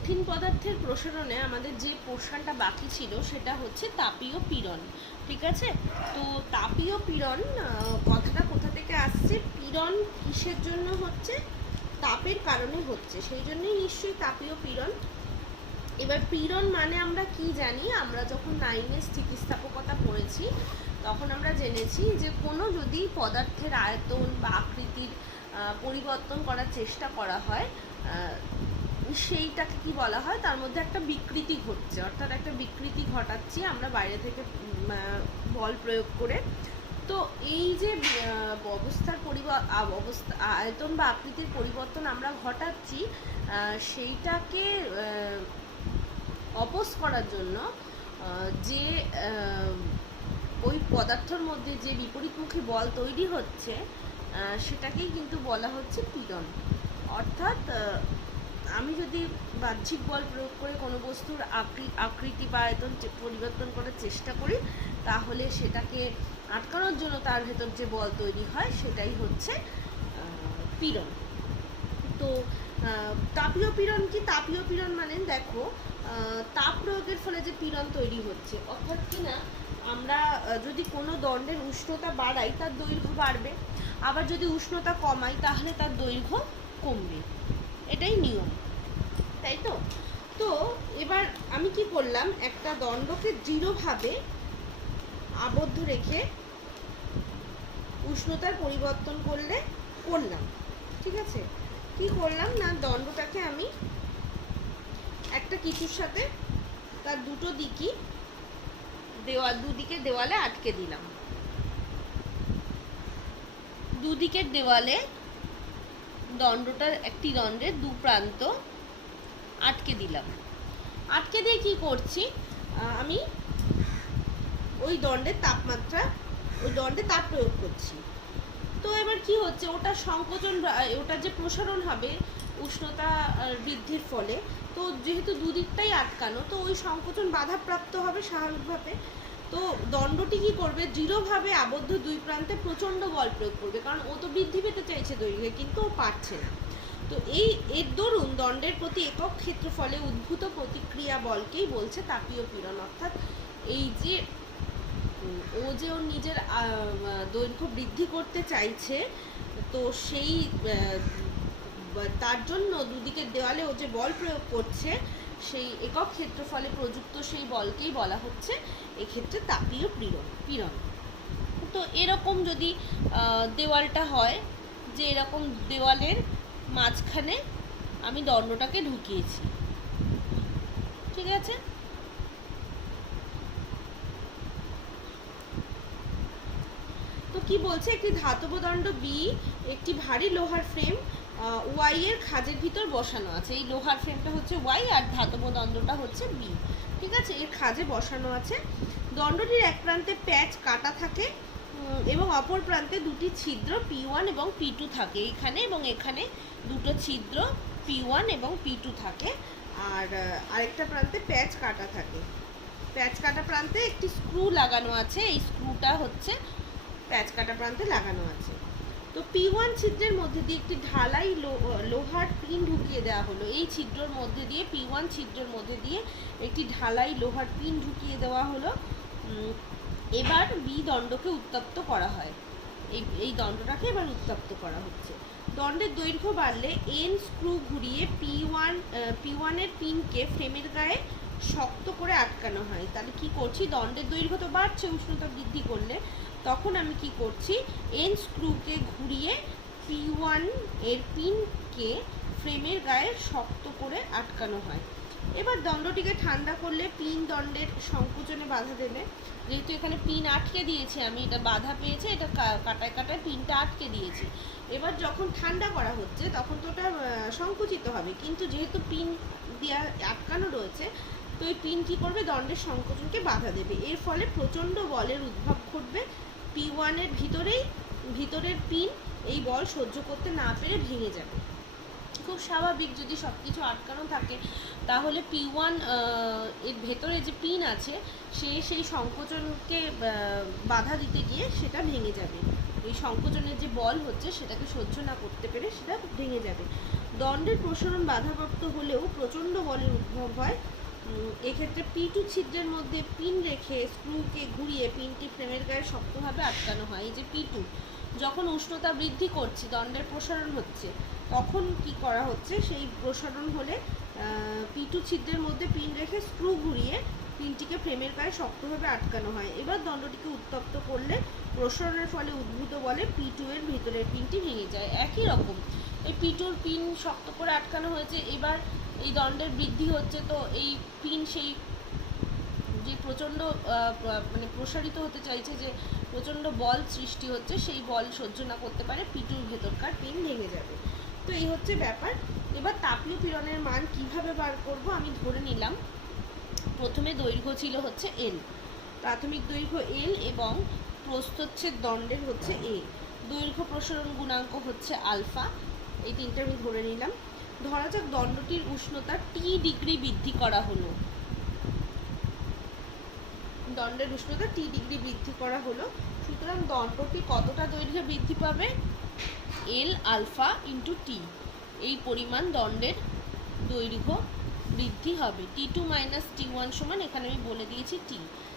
কঠিন পদার্থের প্রসারণে আমাদের যে পোর্শনটা বাকি ছিল সেটা হচ্ছে তাপীয় পীড়ন। ঠিক আছে, তো তাপীয় পীড়ন কথাটা কোথা থেকে আসছে? পীড়ন কিসের জন্য হচ্ছে? তাপের কারণে হচ্ছে, সেই জন্যই নিশ্চয়ই তাপীয় পীড়ন। এবার পীড়ন মানে আমরা কি জানি? আমরা যখন 9-এ স্থিতিস্থাপকতা পড়েছি তখন আমরা জেনেছি যে কোনো যদি পদার্থের আয়তন বা আকৃতির পরিবর্তন করার চেষ্টা করা হয়, সেইটাকে কি বলা হয়? তার মধ্যে একটা বিকৃতি ঘটছে, অর্থাৎ একটা বিকৃতি ঘটাচ্ছি আমরা বাইরে থেকে বল প্রয়োগ করে। তো এই যে অবস্থার অবস্থা আয়তন বা আকৃতির পরিবর্তন আমরা ঘটাচ্ছি, সেইটাকে অপোজ করার জন্য যে ওই পদার্থের মধ্যে যে বিপরীতমুখী বল তৈরি হচ্ছে সেটাকেই কিন্তু বলা হচ্ছে পীড়ন। অর্থাৎ আমি যদি বাহ্যিক বল প্রয়োগ করে কোনো বস্তুর আকৃতি বা আয়তন পরিবর্তন করার চেষ্টা করি, তাহলে সেটাকে আটকানোর জন্য তার ভেতর যে বল তৈরি হয় সেটাই হচ্ছে পীড়ন। তো তাপীয় পীড়ন কি? তাপীয় পীড়ন মানে দেখো, তাপ প্রয়োগের ফলে যে পীড়ন তৈরি হচ্ছে, অর্থাৎ কি না, আমরা যদি কোনো দণ্ডের উষ্ণতা বাড়াই তার দৈর্ঘ্য বাড়বে, আবার যদি উষ্ণতা কমাই তাহলে তার দৈর্ঘ্য কমবে, এটাই নিয়ম, তাই তো? তো এবার আমি কি করলাম, একটা দণ্ডকে দৃঢ়ভাবে আবদ্ধ রেখে উষ্ণতার পরিবর্তন করলাম। ঠিক আছে, কি করলাম না, দণ্ডটাকে আমি একটা কিছুর সাথে তার দুদিকে দেওয়ালে আটকে দিলাম। দুদিকের দেওয়ালে একটি দণ্ডের দু প্রান্ত আটকে দিলাম। আটকে দিয়ে কি করছি, আমি ওই দণ্ডে তাপ প্রয়োগ করছি। তো এবার কি হচ্ছে, ওটার সংকোচন, ওটার যে প্রসারণ হবে উষ্ণতা বৃদ্ধির ফলে, তো যেহেতু দুদিকটাই আটকানো, তো ওই সংকোচন বাধাপ্রাপ্ত হবে স্বাভাবিকভাবে। তো দণ্ডটি কি করবে, দৃঢ়ভাবে আবদ্ধ দুই প্রান্তে প্রচণ্ড বল প্রয়োগ করবে, কারণ ও তো বৃদ্ধি পেতে চাইছে দৈর্ঘ্যে, কিন্তু ও পারছে না। তো এর দরুন দণ্ডের প্রতি একক ক্ষেত্রফলে উদ্ভূত প্রতিক্রিয়া বলকেই বলছে তাপীয় পীড়ন। অর্থাৎ এই যে ওর নিজের দৈর্ঘ্য বৃদ্ধি করতে চাইছে, তো সেই তার জন্য দুদিকের দেওয়ালে ও যে বল প্রয়োগ করছে, সেই একক ক্ষেত্রফলে প্রযুক্ত সেই বলকেই বলা হচ্ছে এক্ষেত্রে তাপীয় পীড়ন। তো এরকম যদি দেওয়ালটা হয়, যে এরকম দেওয়ালের মাঝখানে আমি দণ্ডটাকে ঢুকিয়েছি, ঠিক আছে, তো কি বলছে, একটি ধাতব দণ্ড বি একটি ভারী লোহার ফ্রেম ওয়াই এর খাঁজের ভিতর বসানো আছে। এই লোহার ফ্রেমটা হচ্ছে ওয়াই আর ধাতব দণ্ডটা হচ্ছে বি। ঠিক আছে, এর খাঁজে বসানো আছে। দণ্ডটির এক প্রান্তে প্যাচ কাটা থাকে এবং অপর প্রান্তে দুটি ছিদ্র P1 এবং P2 থাকে। এখানে এবং এখানে দুটো ছিদ্র P1 এবং P2 থাকে, আর আরেকটা প্রান্তে প্যাচ কাটা থাকে। প্যাচ কাটা প্রান্তে একটি স্ক্রু লাগানো আছে, এই স্ক্রুটা হচ্ছে প্যাচ কাটা প্রান্তে লাগানো আছে। তো P1 ছিদ্রের মধ্যে দিয়ে একটি ঢালাই লোহার পিন ঢুকিয়ে দেওয়া হলো। এই ছিদ্রের মধ্যে দিয়ে P1 ছিদ্রের মধ্যে দিয়ে একটি ঢালাই লোহার পিন ঢুকিয়ে দেওয়া হলো। এবার বি দণ্ডকে উত্তপ্ত করা হয়, এই দণ্ডটাকে এবার উত্তপ্ত করা হচ্ছে। দণ্ডের দৈর্ঘ্য বাড়লে এন স্ক্রু ঘুরিয়ে P1 এর পিনকে ফ্রেমের গায়ে শক্ত করে আটকানো হয়। তাহলে কি করছি, দণ্ডের দৈর্ঘ্য তো বাড়ছে উষ্ণতা বৃদ্ধি করলে, তখন আমি কি করছি, এন স্ক্রুকে ঘুরিয়ে P1 এর পিনকে ফ্রেমের গায়ে শক্ত করে আটকানো হয়। এবার দণ্ডটিকে ঠান্ডা করলে পিন দণ্ডের সংকোচনে বাধা দেবে। যেহেতু এখানে পিন আটকে দিয়েছি আমি, এটা বাধা পেয়েছে, এটা কাটায় কাটায় পিনটা আটকে দিয়েছি। এবার যখন ঠান্ডা করা হচ্ছে তখন তো ওটা সংকুচিত হবে, কিন্তু যেহেতু পিন দেওয়া আটকানো রয়েছে, তো এই পিন কী করবে, দণ্ডের সংকোচনকে বাধা দেবে। এর ফলে প্রচণ্ড বলের উদ্ভব ঘটবে। P1 এর ভিতরের পিন এই বল সহ্য করতে না পেরে ভেঙে যাবে। খুব স্বাভাবিক, যদি সব কিছু আটকানো থাকে তাহলে P1 এর ভেতরে যে পিন আছে সেই সংকোচনকে বাধা দিতে গিয়ে সেটা ভেঙে যাবে। এই সংকোচনের যে বল হচ্ছে সেটাকে সহ্য না করতে পেরে সেটা ভেঙে যাবে। দণ্ডের প্রসারণ বাধাপ্রাপ্ত হলেও প্রচণ্ড বলের উদ্ভব হয়। এক্ষেত্রে P2 ছিদ্রের মধ্যে পিন রেখে স্ক্রুকে ঘুরিয়ে পিনটি ফ্রেমের গায়ে শক্তভাবে আটকানো হয়। এই যে P2, যখন উষ্ণতা বৃদ্ধি করছি, দণ্ডের প্রসারণ হচ্ছে, তখন কি করা হচ্ছে, সেই প্রসারণ হলে P2 ছিদ্রের মধ্যে পিন রেখে স্ক্রু ঘুরিয়ে পিনটিকে ফ্রেমের গায়ে শক্তভাবে আটকানো হয়। এবার দণ্ডটিকে উত্তপ্ত করলে প্রসারণের ফলে উদ্ভূত বলে P2 এর ভিতরের পিনটি ভেঙে যায়। একই রকম এই P2 পিন শক্ত করে আটকানো হয়েছে, এবার এই দণ্ডের বৃদ্ধি হচ্ছে, তো এই পিন সেই যে প্রচণ্ড মানে প্রসারিত হতে চাইছে, যে প্রচণ্ড বল সৃষ্টি হচ্ছে, সেই বল সহ্য না করতে পারে, P2 ভেতরকার পিন ভেঙে যাবে। তো এই হচ্ছে ব্যাপার। এবার তাপীয় পীড়নের মান কিভাবে বার করব, আমি ধরে নিলাম প্রথমে দৈর্ঘ্য ছিল হচ্ছে L, প্রাথমিক দৈর্ঘ্য L এবং প্রস্থচ্ছেদ দণ্ডের হচ্ছে A, দৈর্ঘ্য প্রসারণ গুণাঙ্ক হচ্ছে আলফা, এই তিনটে আমি ধরে নিলাম। ধরা যাক দণ্ডটির উষ্ণতা T ডিগ্রি বৃদ্ধি করা হলো, দণ্ডের উষ্ণতা T ডিগ্রি বৃদ্ধি করা হলো, সুতরাং দণ্ডটি কতটা দৈর্ঘ্যে বৃদ্ধি পাবে, L আলফা ইন্টু T, এই পরিমাণ দণ্ডের দৈর্ঘ্য বৃদ্ধি হবে। T2 মাইনাস T1 সমান, এখানে আমি বলে দিয়েছি T,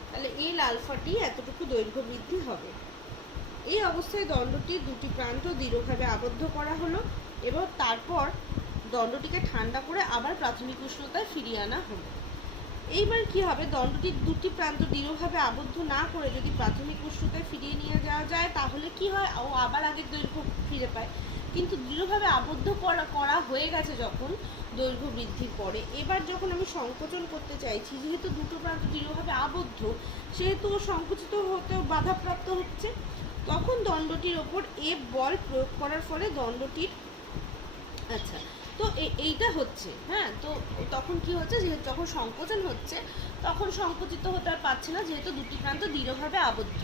তাহলে L আলফা T এতটুকু দৈর্ঘ্য বৃদ্ধি হবে। এই অবস্থায় দণ্ডটির দুটি প্রান্ত দৃঢ়ভাবে আবদ্ধ করা হলো এবং তারপর দণ্ডটিকে ঠান্ডা করে আবার প্রাথমিক উষ্ণতায় ফিরিয়ে আনা হলো। এইবার কি হবে, দণ্ডটির দুটি প্রান্ত দৃঢ়ভাবে আবদ্ধ না করে যদি প্রাথমিক উষ্ণতায় ফিরিয়ে নিয়ে যাওয়া যায়, তাহলে কি হয়, ও আবার আগের দৈর্ঘ্য ফিরে পায়। কিন্তু দৃঢ়ভাবে আবদ্ধ করা হয়ে গেছে যখন দৈর্ঘ্য বৃদ্ধির পরে, এবার যখন আমি সংকোচন করতে চাইছি, যেহেতু দুটো প্রান্ত দৃঢ়ভাবে আবদ্ধ, সেহেতু সংকুচিত হতে বাধাপ্রাপ্ত হচ্ছে, তখন দণ্ডটির ওপর F বল প্রয়োগ করার ফলে দণ্ডটির আচ্ছা তো এইটা হচ্ছে, হ্যাঁ, তো তখন কি হচ্ছে, যেহেতু যখন সংকোচন হচ্ছে তখন সংকুচিত হতে আর পারছে না, যেহেতু দুটি প্রান্ত দৃঢ়ভাবে আবদ্ধ।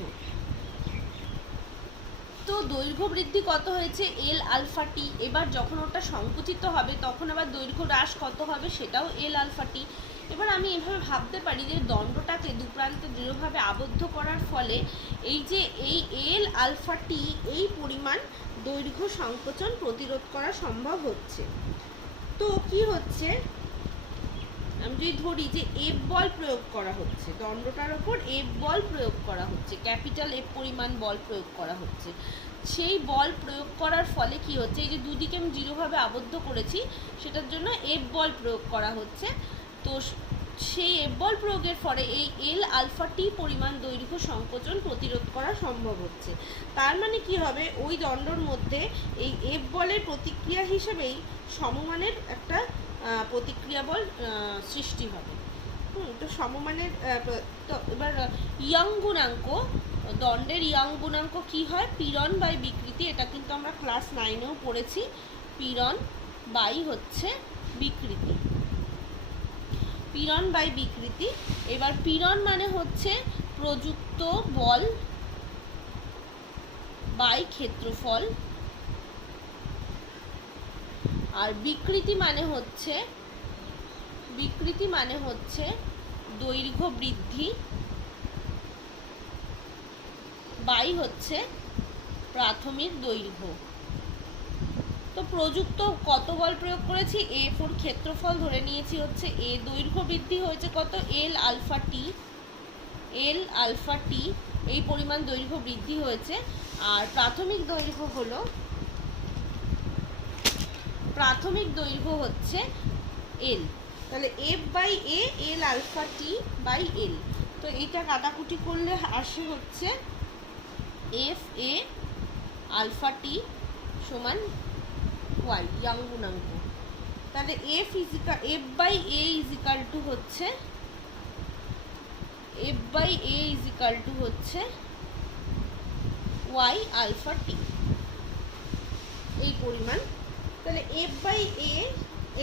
তো দৈর্ঘ্য বৃদ্ধি কত হয়েছে, L আলফা T, এবার যখন ওটা সংকুচিত হবে তখন আবার দৈর্ঘ্য হ্রাস কত হবে, সেটাও L আলফা T। এবার আমি এভাবে ভাবতে পারি যে দণ্ডটাকে দু প্রান্তে দৃঢ়ভাবে আবদ্ধ করার ফলে এই যে এই L আলফা T, এই পরিমাণ দৈর্ঘ্য সংকোচন প্রতিরোধ করা সম্ভব হচ্ছে। তো কি হচ্ছে, আমি যদি ধরি যে F বল প্রয়োগ করা হচ্ছে, দণ্ডটার ওপর F বল প্রয়োগ করা হচ্ছে, ক্যাপিটাল F পরিমাণ বল প্রয়োগ করা হচ্ছে, সেই বল প্রয়োগ করার ফলে কি হচ্ছে, এই যে দুদিকে আমি দৃঢ়ভাবে আবদ্ধ করেছি, সেটার জন্য F বল প্রয়োগ করা হচ্ছে। তো সেই F বল প্রয়োগের ফলে এই L আলফা T পরিমাণ দৈর্ঘ্য সংকোচন প্রতিরোধ করা সম্ভব হচ্ছে। তার মানে কি হবে, ওই দণ্ডর মধ্যে এই F বলের প্রতিক্রিয়া হিসেবেই সমমানের একটা প্রতিক্রিয়া বল সৃষ্টি হবে। তো সমমানের, তো এবার ইয়ং গুণাঙ্ক, দণ্ডের ইয়ং গুণাঙ্ক কি হয়, পীড়ন বাই বিকৃতি, এটা কিন্তু আমরা ক্লাস 9-এও পড়েছি, পীড়ন বাই হচ্ছে বিকৃতি, পীড়ন বাই বিকৃতি। এবার পীড়ন মানে হচ্ছে প্রযুক্ত বল বাই ক্ষেত্রফল, আর বিকৃতি মানে হচ্ছে দৈর্ঘ্য বৃদ্ধি বাই হচ্ছে প্রাথমিক দৈর্ঘ্য। তো প্রযুক্ত কত বল প্রয়োগ করেছি, F4 ক্ষেত্রফল ধরে নিয়েছি হচ্ছে A, দৈর্ঘ্য বৃদ্ধি হয়েছে কত, L আলফা T, এই পরিমাণ দৈর্ঘ্য বৃদ্ধি হয়েছে। আর প্রাথমিক দৈর্ঘ্য হচ্ছে L, তাহলে F by A, L alpha T by L। তো এইটা কাটাকুটি করলে আসে হচ্ছে F A আলফা T সমান Y, ইয়ং গুণাঙ্ক। তাহলে F by A equal to হচ্ছে Y আলফা T, এই পরিমাণ। তাহলে F বাই A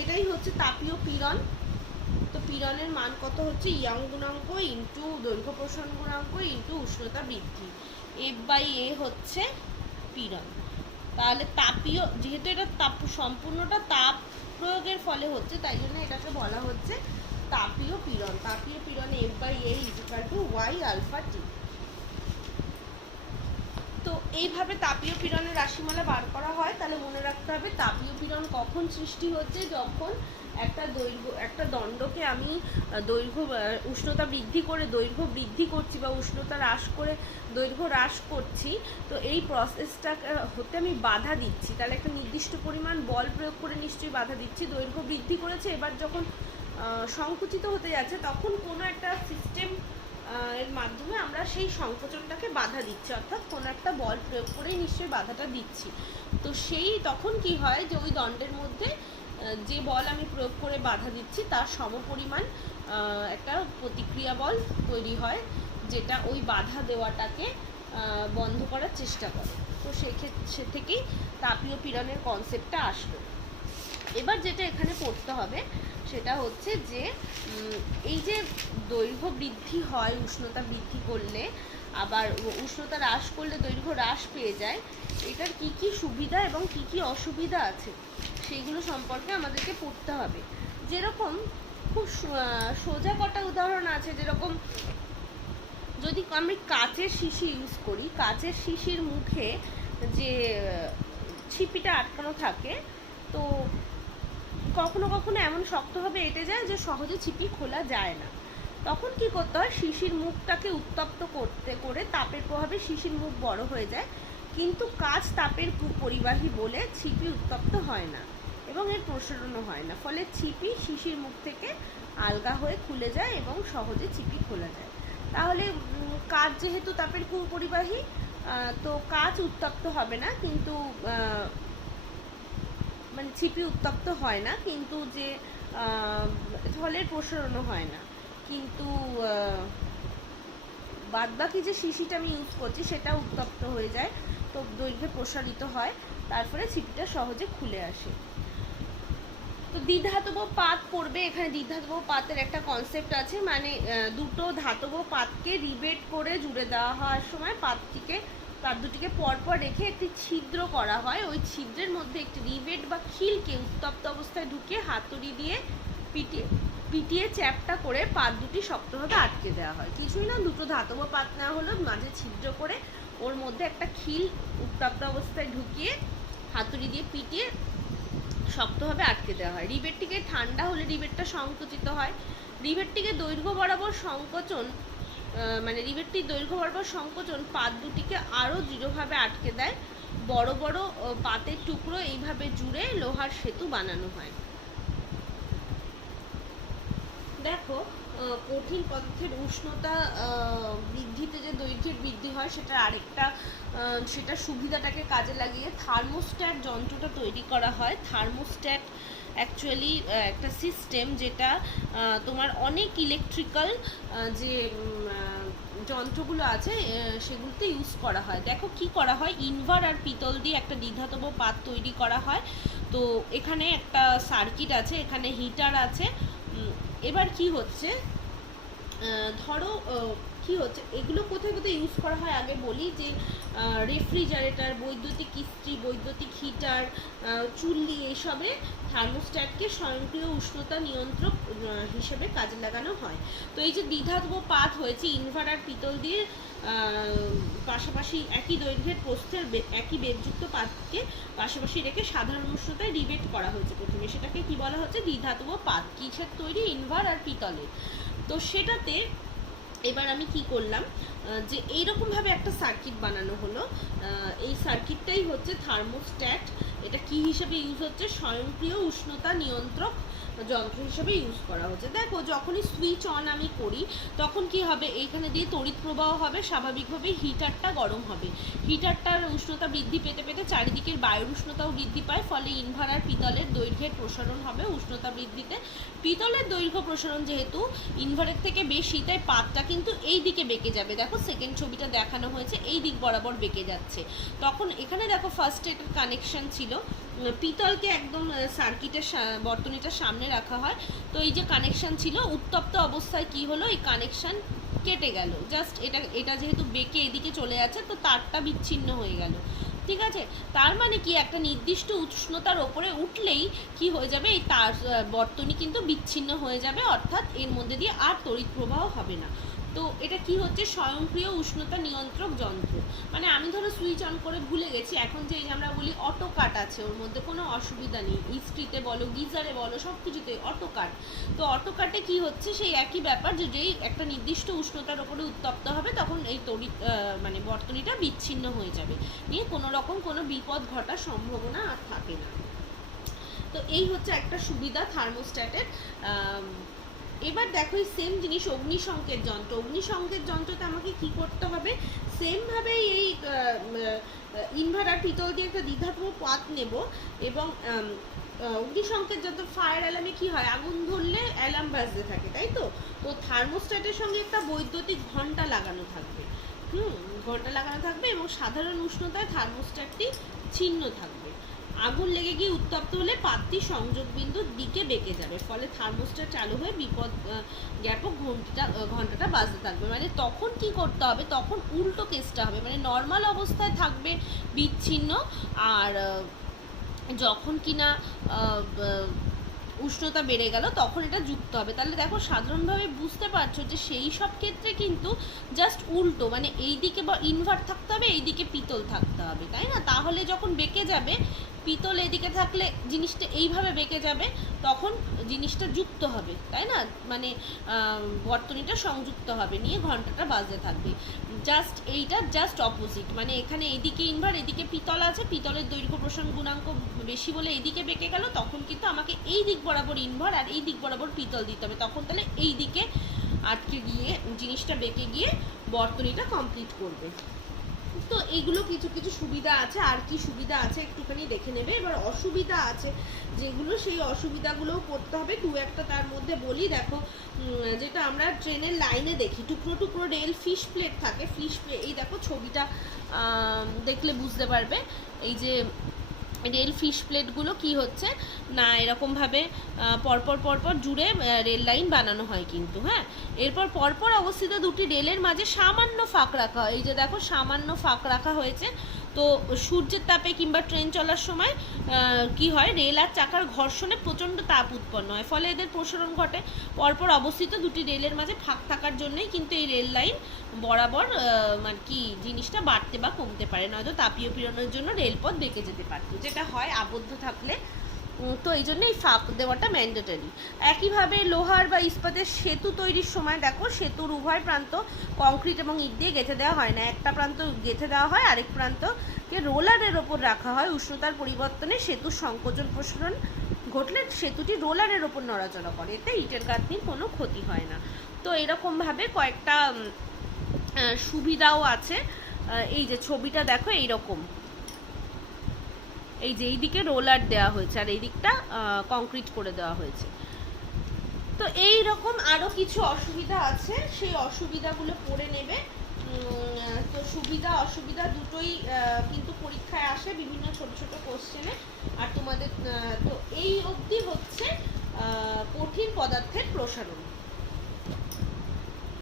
এটাই হচ্ছে তাপীয় পীড়ন। তো পীড়নের মান কত হচ্ছে, ইয়ং গুণাঙ্ক ইন্টু দৈর্ঘ্য প্রসারণ গুণাঙ্ক ইন্টু উষ্ণতা বৃদ্ধি, F বাই A হচ্ছে পীড়ন। তাহলে তাপীয়, যেহেতু এটা সম্পূর্ণটা তাপ প্রয়োগের ফলে হচ্ছে, তাই জন্য এটাকে বলা হচ্ছে তাপীয় পীড়ন। তাপীয় পীড়নে F by A equal to Y alpha T। তো এইভাবে তাপীয় পীড়নের রাশিমালা বার করা হয়। তাহলে মনে রাখতে হবে তাপীয় পীড়ন কখন সৃষ্টি হচ্ছে, যখন একটা দণ্ডকে আমি দৈর্ঘ্য উষ্ণতা বৃদ্ধি করে দৈর্ঘ্য বৃদ্ধি করছি বা উষ্ণতা হ্রাস করে দৈর্ঘ্য হ্রাস করছি, তো এই প্রসেসটা হতে আমি বাধা দিচ্ছি। তাহলে একটা নির্দিষ্ট পরিমাণ বল প্রয়োগ করে নিশ্চয়ই বাধা দিচ্ছি। দৈর্ঘ্য বৃদ্ধি করেছে, এবার যখন সংকুচিত হতে যাচ্ছে তখন কোনো একটা সিস্টেম এর মাধ্যমে আমরা সেই সংকোচনটাকে বাধা দিচ্ছি, অর্থাৎ কোনো একটা বল প্রয়োগ করেই নিশ্চয়ই বাধাটা দিচ্ছি। তো তখন কি হয় যে ওই দণ্ডের মধ্যে যে বল আমি প্রয়োগ করে বাধা দিচ্ছি তার সমপরিমাণ একটা প্রতিক্রিয়া বল তৈরি হয়, যেটা ওই বাধা দেওয়াটাকে বন্ধ করার চেষ্টা করে। তো সে থেকেই তাপীয় পীড়নের কনসেপ্টটা আসলো। এবার যেটা এখানে পড়তে হবে সেটা হচ্ছে যে এই যে দৈর্ঘ্য বৃদ্ধি হয় উষ্ণতা বৃদ্ধি করলে, আবার উষ্ণতা হ্রাস করলে দৈর্ঘ্য হ্রাস পেয়ে যায়, এটার কি কি সুবিধা এবং কি কি অসুবিধা আছে সেইগুলো সম্পর্কে আমাদেরকে পড়তে হবে। যেরকম খুব সোজা কটা উদাহরণ আছে, যেরকম যদি আমি কাচের শিশি ইউজ করি, কাচের শিশির মুখে যে ছিপিটা আটকানো থাকে, তো কখনো কখনো এমন শক্তভাবে এঁটে যায় যে সহজে ছিপি খোলা যায় না। তখন কি করতে হয়, শিশির মুখটাকে উত্তপ্ত করে তাপের প্রভাবে শিশির মুখ বড় হয়ে যায়, কিন্তু কাঁচ তাপের পরিবাহী বলে ছিপি উত্তপ্ত হয় না এবং এর প্রসারণও হয় না, ফলে ছিপি শিশির মুখ থেকে আলগা হয়ে খুলে যায় এবং সহজে ছিপি খোলা যায়। তাহলে কাঁচ যেহেতু তাপের পরিবাহী, তো কাঁচ উত্তপ্ত হবে না, কিন্তু মানে ছিপি উত্তপ্ত হয় না, কিন্তু যে ফলের প্রসারণও হয় না, কিন্তু বাদবাকি যে শিশিটা আমি ইউজ করছি সেটা উত্তপ্ত হয়ে যায়, তো দৈর্ঘ্যে প্রসারিত হয়, তারপরে ছিপিটা সহজে খুলে আসে। তো দ্বিধাতব পাত পড়বে। এখানে দ্বিধাতব পাতের একটা কনসেপ্ট আছে, মানে দুটো ধাতব পাতকে রিবেট করে জুড়ে দেওয়া হওয়ার সময় পাত দুটিকে পরপর রেখে একটি ছিদ্র করা হয়। ওই ছিদ্রের মধ্যে একটি রিবেট বা খিলকে উত্তপ্ত অবস্থায় ঢুকিয়ে হাতুড়ি দিয়ে পিটিয়ে চ্যাপটা করে পাত দুটি শক্তভাবে আটকে দেওয়া হয়। কিছুই না, দুটো ধাতব পাত নেওয়া হলো, মাঝে ছিদ্র করে ওর মধ্যে একটা খিল উত্তপ্ত অবস্থায় ঢুকিয়ে হাতুড়ি দিয়ে পিটিয়ে শক্তভাবে আটকে দেওয়া হয়। রিবেটটিকে ঠান্ডা হলে রিবেটটা সংকুচিত হয়। রিবেটটিকে দৈর্ঘ্য বরাবর সংকোচন রিবেটটির দৈর্ঘ্য বরাবর সংকোচন পাত দুটিকে আরও দৃঢ়ভাবে আটকে দেয়। বড় বড় পাতের টুকরো এইভাবে জুড়ে লোহার সেতু বানানো হয়। দেখো, কঠিন পদার্থের উষ্ণতা বৃদ্ধিতে যে দৈর্ঘ্যের বৃদ্ধি হয় সেটা সুবিধাটাকে কাজে লাগিয়ে থার্মোস্ট্যাট যন্ত্রটা তৈরি করা হয়। থার্মোস্ট্যাট অ্যাকচুয়ালি একটা সিস্টেম যেটা তোমার অনেক ইলেকট্রিক্যাল যে যন্ত্রগুলো আছে সেগুলোতে ইউজ করা হয়। দেখো কি করা হয়, ইনভার আর পিতল দিয়ে একটা দ্বিধাতব পাত তৈরি করা হয়। তো এখানে একটা সার্কিট আছে, এখানে হিটার আছে। এবার কি হচ্ছে, ধরো কি হচ্ছে, এগুলো কোথায় কোথায় ইউজ করা হয় আগে বলি, যে রেফ্রিজারেটর, বৈদ্যুতিক ইস্ত্রি, বৈদ্যুতিক হিটার, চুল্লি, এইসবে থার্মোস্ট্যাটকে স্বয়ংক্রিয় উষ্ণতা নিয়ন্ত্রক হিসেবে কাজে লাগানো হয়। তো এই যে দ্বিধাতব পাত হয়েছে ইনভার আর পিতল দিয়ে পাশাপাশি একই দৈর্ঘ্যের প্রস্থের একই বেগযুক্ত পাতকে পাশাপাশি রেখে সাধারণ উষ্ণতায় রিবেট করা হয়েছে প্রথমে, সেটাকে কি বলা হচ্ছে, দ্বিধাতব পাত। কিসের তৈরি, ইনভার আর পিতলের। তো সেটাতে এবার আমি কি করলাম, যে এইরকমভাবে একটা সার্কিট বানানো হলো। এই সার্কিটটাই হচ্ছে থার্মোস্ট্যাট। এটা কি হিসেবে ইউজ হচ্ছে, স্বয়ংক্রিয় উষ্ণতা নিয়ন্ত্রক যন্ত্র হিসেবে ইউজ করা হচ্ছে। দেখো, যখনই সুইচ অন আমি করি তখন কি হবে, এইখানে দিয়ে তড়িৎ প্রবাহ হবে, স্বাভাবিকভাবেই হিটারটা গরম হবে। হিটারটার উষ্ণতা বৃদ্ধি পেতে পেতে চারিদিকের বায়ুর উষ্ণতাও বৃদ্ধি পায়, ফলে ইনভার আর পিতলের দৈর্ঘ্যের প্রসারণ হবে উষ্ণতা বৃদ্ধিতে। পিতলের দৈর্ঘ্য প্রসারণ যেহেতু ইনভারের থেকে বেশি, তাই পাতটা কিন্তু এই দিকে বেঁকে যাবে। দেখো সেকেন্ড ছবিটা দেখানো হয়েছে, এই দিক বরাবর বেঁকে যাচ্ছে। তখন এখানে দেখো ফার্স্ট এটার কানেকশন ছিল, পিতলকে একদম সার্কিটের বর্তনীটার সামনে রাখা হয়। তো এই যে কানেকশন ছিল, উত্তপ্ত অবস্থায় কি হলো, এই কানেকশন কেটে গেল। জাস্ট এটা যেহেতু বেঁকে এদিকে চলে যাচ্ছে, তো তারটা বিচ্ছিন্ন হয়ে গেল। ঠিক আছে, তার মানে কি, একটা নির্দিষ্ট উষ্ণতার ওপরে উঠলেই কি হয়ে যাবে, এই তার বর্তনী কিন্তু বিচ্ছিন্ন হয়ে যাবে, অর্থাৎ এর মধ্যে দিয়ে আর তড়িৎ প্রবাহ হবে না। তো এটা কি হচ্ছে, স্বয়ংক্রিয় উষ্ণতা নিয়ন্ত্রক যন্ত্র। মানে আমি ধরো সুইচ অন করে ভুলে গেছি, এখন যে আমরা বলি অটো কাট আছে, ওর মধ্যে কোনো অসুবিধা নেই, ইস্ত্রিতে বলো গিজারে বলো সব কিছুতে অটো কাট। তো অটো কাটে কি হচ্ছে, সেই একই ব্যাপার, যে যেই একটা নির্দিষ্ট উষ্ণতার ওপরে উত্তপ্ত হবে তখন এই তড়িৎ মানে বর্তনীটা বিচ্ছিন্ন হয়ে যাবে, নিয়ে কোনো রকম কোনো বিপদ ঘটার সম্ভাবনা আর থাকে না। তো এই হচ্ছে একটা সুবিধা থার্মোস্ট্যাটের। এবার দেখো এই সেম জিনিস অগ্নিসংকেত যন্ত্র। অগ্নিসংকেত যন্ত্রতে আমাকে কি করতে হবে, সেমভাবেই এই ইনভার্টার পিতল দিয়ে একটা দ্বিধাত্মক পাত নেব, এবং অগ্নিসংকেত যন্ত্র ফায়ার অ্যালার্মে কি হয়, আগুন ধরলে অ্যালার্ম বাজতে থাকে, তাই তো। তো থার্মোস্ট্যাটের সঙ্গে একটা বৈদ্যুতিক ঘন্টা লাগানো থাকবে, ঘন্টা লাগানো থাকবে, এবং সাধারণ উষ্ণতায় থার্মোস্ট্যাটটি ছিন্ন থাকবে। আগুন লেগে গিয়ে উত্তপ্ত হলে পাতটি সংযোগ বিন্দুর দিকে বেঁকে যাবে, ফলে থার্মোস্ট্যাট চালু হয়ে বিপদ জ্ঞাপক ঘন্টাটা বাজতে থাকবে। মানে তখন কি করতে হবে, তখন উল্টো কেসটা হবে, মানে নর্মাল অবস্থায় থাকবে বিচ্ছিন্ন, আর যখন কিনা উষ্ণতা বেড়ে গেল তখন এটা যুক্ত হবে। তাহলে দেখো সাধারণভাবে বুঝতে পারছো যে সেই সব ক্ষেত্রে কিন্তু জাস্ট উল্টো, মানে এই দিকে বা ইনভার্ট থাকতে হবে, এই দিকে পিতল থাকতে হবে, তাই না। তাহলে যখন বেঁকে যাবে, পিতল এদিকে থাকলে জিনিসটা এইভাবে বেঁকে যাবে, তখন জিনিসটা যুক্ত হবে, তাই না, মানে বর্তনীটা সংযুক্ত হবে, নিয়ে ঘন্টাটা বাজতে থাকবে। জাস্ট এইটা জাস্ট অপোজিট, মানে এখানে এদিকে ইনভার্ট, এদিকে পিতল আছে, পিতলের দৈর্ঘ্য প্রসারণ গুণাঙ্ক বেশি বলে এইদিকে বেঁকে গেল, তখন কিন্তু আমাকে এই দিক বরাবর ইনভার্ট আর এই দিক বরাবর পিতল দিতে হবে, তখন তাহলে এই দিকে আটকে গিয়ে জিনিসটা বেঁকে গিয়ে বর্তনীটা কমপ্লিট করবে। তো এইগুলো কিছু কিছু সুবিধা আছে, আর কি সুবিধা আছে একটুখানি দেখে নেবে। এবার অসুবিধা আছে যেগুলো, সেই অসুবিধাগুলোও করতে হবে, দু একটা তার মধ্যে বলি। দেখো যেটা আমরা ট্রেনের লাইনে দেখি, টুকরো টুকরো রেল ফিশ প্লেট থাকে, ফিশ প্লেট, এই দেখো ছবিটা দেখলে বুঝতে পারবে, এই যে রেল ফিশ প্লেটগুলো কি হচ্ছে না, এরকমভাবে পরপর পরপর জুড়ে রেল লাইন বানানো হয় কিন্তু, হ্যাঁ। এরপর পরপর অবস্থিত দুটি রেলের মাঝে সামান্য ফাঁক রাখা হয়, এই যে দেখো সামান্য ফাঁক রাখা হয়েছে। তো সূর্যের তাপে কিংবা ট্রেন চলার সময় কি হয়, রেল আর চাকার ঘর্ষণে প্রচণ্ড তাপ উৎপন্ন হয়, ফলে এদের প্রসারণ ঘটে। পরপর অবস্থিত দুটি রেলের মাঝে ফাঁক থাকার জন্যই কিন্তু এই রেল লাইন বরাবর মানে কি জিনিসটা বাড়তে বা কমতে পারে, নয়তো তাপীয় পীড়নের জন্য রেলপথ বেঁকে যেতে পারত, যেটা হয় আবদ্ধ থাকলে। তো এই জন্য এই ফাঁক দেওয়াটা ম্যান্ডেটরি। একইভাবে লোহার বা ইস্পাতের সেতু তৈরির সময় দেখো, সেতুর উভয় প্রান্ত কংক্রিট এবং ইট দিয়ে গেঁথে দেওয়া হয় না, একটা প্রান্ত গেঁথে দেওয়া হয়, আরেক প্রান্তকে রোলারের ওপর রাখা হয়। উষ্ণতার পরিবর্তনে সেতুর সংকোচন প্রসারণ ঘটলে সেতুটি রোলারের ওপর নড়াচড়া করে, এতে ইটের গাঁথনির কোনো ক্ষতি হয় না। তো এরকমভাবে কয়েকটা সুবিধাও আছে। এই যে ছবিটা দেখো এইরকম, এই যে এইদিকে রোলার দেওয়া হয়েছে আর এই দিকটা কংক্রিট করে দেওয়া হয়েছে। তো এই রকম আরও কিছু অসুবিধা আছে, সেই অসুবিধাগুলো পড়ে নেবে। তো সুবিধা অসুবিধা দুটোই কিন্তু পরীক্ষায় আসে বিভিন্ন ছোট ছোট কোশ্চেনে। আর তোমাদের তো এই অবধি হচ্ছে কঠিন পদার্থের প্রসারণ।